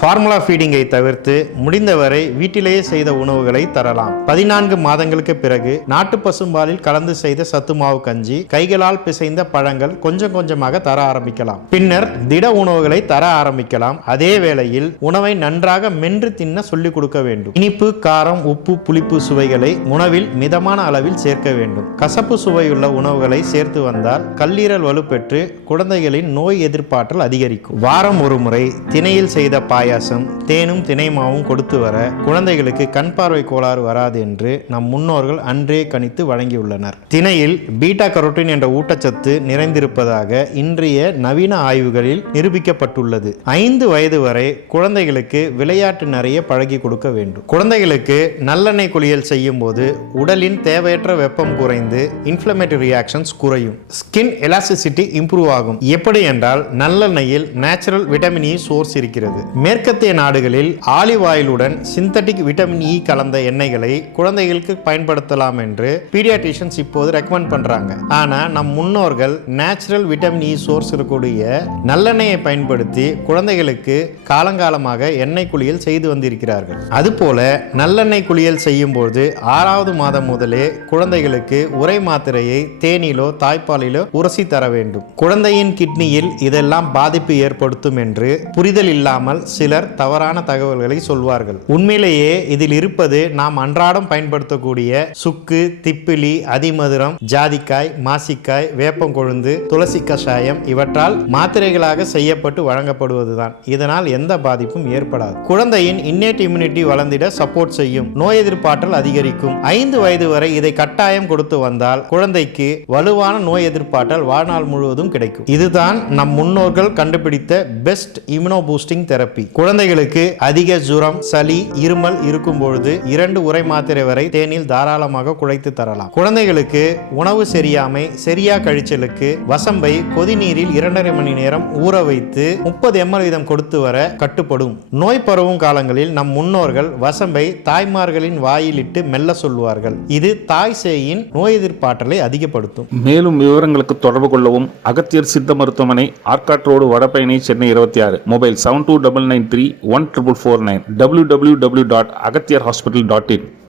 Formula ஃபீடிங்கை தவிர்த்து முடிந்தவரை வீட்டிலேயே செய்த உணவுகளை தரலாம். பதினான்கு மாதங்களுக்கு பிறகு நாட்டு பசும்பாலில் கலந்து செய்த சத்து மாவு கஞ்சி கைகளால் பிசைந்த பழங்கள் கொஞ்சம் கொஞ்சமாக தர ஆரம்பிக்கலாம். பின்னர் திட உணவுகளை தர ஆரம்பிக்கலாம். அதே வேளையில் உணவை நன்றாக மென்று தின்ன சொல்லிக் கொடுக்க வேண்டும். இனிப்பு காரம் உப்பு புளிப்பு சுவைகளை உணவில் மிதமான அளவில் சேர்க்க வேண்டும். கசப்பு சுவையுள்ள உணவுகளை சேர்த்து வந்தால் கல்லீரல் வலுப்பெற்று குழந்தைகளின் நோய் எதிர்ப்பாற்றல் அதிகரிக்கும். வாரம் ஒரு முறை திணையில் செய்த பாயாசம் தேனும் தினைமாவும் கொடுத்து வர குழந்தைகளுக்கு கண் பார்வை கோளாறு வராது என்று நம் முன்னோர்கள் அன்றே கணித்து வழங்கியுள்ளனர். திணையில் பீட்டா கரோட்டின் என்ற ஊட்டச்சத்து நிறைந்திருப்பதாக இன்றைய நவீன ஆய்வுகளில் நிரூபிக்கப்பட்டுள்ளது. ஐந்து வயது வரை குழந்தைகளுக்கு விளையாட்டு நிறைய பழகி கொடுக்க வேண்டும். குழந்தைகளுக்கு நல்லெண்ணெய் குளியல் செய்யும் போது உடலின் தேவையற்ற வெப்பம் குறைந்து இன்ஃப்ளமேட்டரி ரியாக்ஷன்ஸ் குறையும். ஸ்கின் எலாஸ்டிசிட்டி இம்ப்ரூவ் ஆகும். எப்படி என்றால் நல்லெண்ணெயில் நேச்சுரல் விட்டமின் இ சோர்ஸ் இருக்கிறது. மேற்கத்திய நாடுகளில் ஆலிவ் ஆயிலுடன் சிந்தட்டிக் விட்டமின் இ கலந்த எண்ணெய்களை குழந்தைகளுக்கு பயன்படுத்தலாம் என்று பீடியாட்ரிஷியன்ஸ் இப்போது ரெக்கமெண்ட் பண்றாங்க. ஆனால் நம் முன்னோர்கள் natural vitamin e E source இருக்கக்கூடிய நல்லெண்ணெயை பயன்படுத்தி குழந்தைகளுக்கு காலங்காலமாக எண்ணெய் குளியல் செய்து வந்திருக்கிறார்கள். அதுபோல நல்லெண்ணெய் குளியல் செய்யும்போது ஆறாவது மாதம் முதலே குழந்தைகளுக்கு உரை மாத்திரையை தேனிலோ தாய்ப்பாலிலோ உரசி தர வேண்டும். குழந்தையின் கிட்னியில் இதெல்லாம் பாதிப்பு ஏற்படுத்தும் என்று புரிதல் இல்லாமல் சிலர் தவறான தகவல்களை சொல்வார்கள். உண்மையிலேயே இதில் இருப்பது நாம் அன்றாடம் பயன்படுத்தக்கூடிய சுக்கு திப்பிலி அதிமதுரம் ஜாதிக்காய் மாசிக்காய் வேப்பங்கொழுந்து துளசி கஷாயம் இவற்றால் மாத்திரைகளாக செய்யப்பட்டு வழங்கப்படுவதுதான். இதனால் எந்த பாதிப்பும் ஏற்படாது. குழந்தையின் இன்னேட் இம்யூனிட்டி வளர்ந்திட சப்போர்ட் செய்யும் நோய் எதிர்ப்பாற்றல் அதிகரிக்கும். ஐந்து வயது வரை இதை கட்டாயம் கொடுத்து வந்தால் குழந்தைக்கு வலுவான நோய் எதிர்ப்பாற்றல் வாழ்நாள் முழுவதும் கிடைக்கும். இதுதான் நம் முன்னோர்கள் கண்டுபிடித்த பெஸ்ட் இம்யூனோ பூஸ்டிங் தெரப்பி குழந்தைகளுக்கு அதிக ஜுரம் சளி இருமல் இருக்கும் பொழுது இரண்டு உரை மாத்திரை வரை தேனில் தாராளமாக குழைத்து தரலாம். குழந்தைகளுக்கு உணவு சரியாமை சரியா கழிச்சலுக்கு வசம்பை கொதிநீரில் இரண்டரை மணி நேரம் ஊற வைத்து முப்பது எம்எல் வீதம் கொடுத்து வர கட்டுப்படும். நோய் பரவும் காலங்களில் நம் முன்னோர்கள் வசம்பை தாய்மார்களின் வாயிலிட்டு மெல்ல சொல்வார்கள் இது தாய் சேயின் நோய் எதிர்ப்பாற்றலை அதிகப்படுத்தும். மேலும் விவரங்களுக்கு தொடர்பு கொள்ளவும் அகத்தியர் சித்த மருத்துவமனை ஆர்காட் ரோடு வடபழனி சென்னை இருபத்தி ஆறு. Mobile seven two double nine three one triple four nine W W W dot Agathiyar hospital dot in